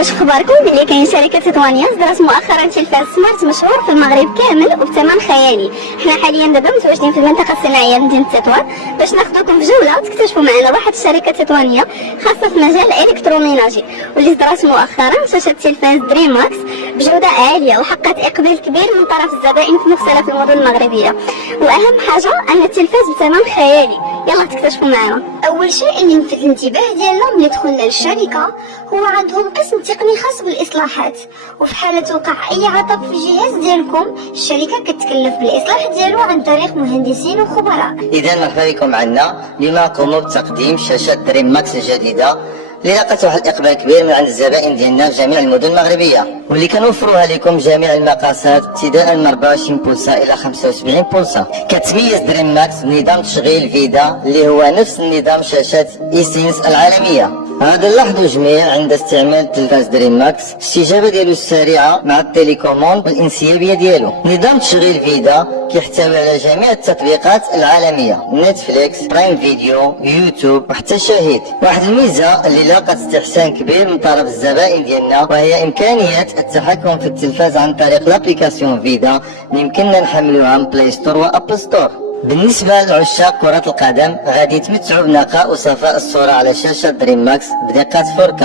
واش خبركم بلي كاين شركه تطوانيه صدرت مؤخرا تلفاز سمارت مشهور في المغرب كامل وبثمن خيالي. حنا حاليا دابا متواجدين في المنطقه الصناعيه مدينه تطوان باش ناخذكم في جوله تكتشفوا معنا واحد الشركه تطوانيه خاصه في مجال الالكتروميناجي واللي صدرت مؤخرا شاشه تلفاز دريم ماكس بجوده عاليه وحققت اقبال كبير من طرف الزبائن في مختلف المدن المغربيه. واهم حاجه ان التلفاز بثمن خيالي. يلا تكتشفوا معنا. اول شيء اللي لفت الانتباه ديالنا ملي دخلنا للشركه هو عندهم قسم تقني خاص بالاصلاحات، وفي حاله وقع اي عطب في الجهاز ديالكم الشركه كتكلف بالاصلاح ديالو عن طريق مهندسين وخبراء. اذا مرحبا بكم عندنا اليوم نقوموا بتقديم شاشه دريم ماكس الجديده اللي لقت واحد الاقبال كبير من عند الزبائن ديالنا في جميع المدن المغربيه، واللي كنوفروها لكم جميع المقاسات ابتداء من 24 بولصه الى 75 بولصه. كتميز دريم ماكس بنظام تشغيل فيدا اللي هو نفس نظام شاشات ايسينس العالميه. هذا نلاحظوا جميع عند استعمال تلفاز دريم ماكس الاستجابه ديالو السريعه مع التليكوموند والانسيابيه ديالو. نظام تشغيل فيدا كيحتوي على جميع التطبيقات العالميه، نتفليكس، برايم فيديو، يوتيوب وحتى شاهد. واحد الميزه اللي لاقت استحسان كبير من طرف الزبائن ديالنا وهي امكانيه التحكم في التلفاز عن طريق لابليكاسيون فيدا اللي يمكننا نحملوها من بلاي ستور وابل ستور. بالنسبة لعشاق كرة القدم غادي يتمتعوا بنقاء وصفاء الصورة على شاشة دريم ماكس بدقة 4K،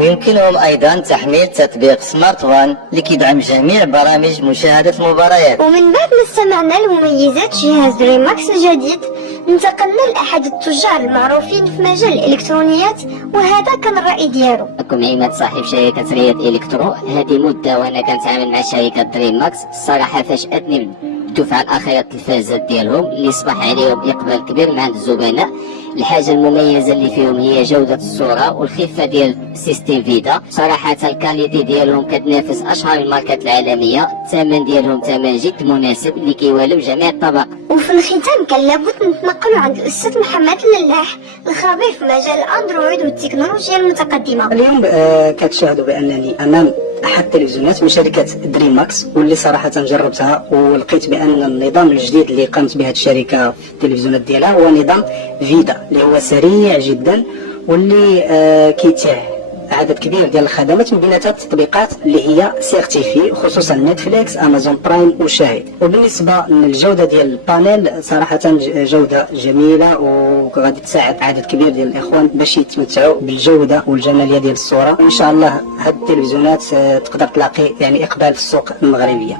ويمكنهم أيضا تحميل تطبيق سمارت وان اللي كيدعم جميع برامج مشاهدة المباريات. ومن بعد ما استمعنا لمميزات جهاز دريم ماكس الجديد انتقلنا لأحد التجار المعروفين في مجال الإلكترونيات وهذا كان الرأي ديالو. أكون عماد صاحب شركة رياض إلكترو. هذه مدة وأنا كنتعامل مع شركة دريم ماكس. الصراحة فاجأتني الدفعة الأخيرة التلفازات ديالهم اللي أصبح عليهم إقبال كبير من عند الزبناء. الحاجة المميزة اللي فيهم هي جودة الصورة والخفة ديال سيستم فيدا. صراحة الكاليتي ديالهم كتنافس أشهر الماركات العالمية. الثمن ديالهم ثمن جد مناسب اللي كيوالو جميع الطبقات. وفي الختام كان لابد نتنقلوا عند الأستاذ محمد الللاح الخبير في مجال الأندرويد والتكنولوجيا المتقدمة. اليوم كتشاهدوا بأنني أمام أحد التلفزيونات من شركة دريم ماكس، واللي صراحة جربتها ولقيت بأن النظام الجديد اللي قامت به الشركة في التلفزيونات ديالها هو نظام فيدا اللي هو سريع جدا واللي كيتيح عدد كبير ديال الخدمات من بيناتها التطبيقات اللي هي سيرتيفي، خصوصا نتفليكس، امازون برايم وشاهد. وبالنسبه للجوده ديال البانيل صراحه جوده جميله وغادي تساعد عدد كبير ديال الاخوان باش يتمتعوا بالجوده والجماليه ديال الصوره. وان شاء الله هاد التلفزيونات تقدر تلاقي يعني اقبال في السوق المغربيه.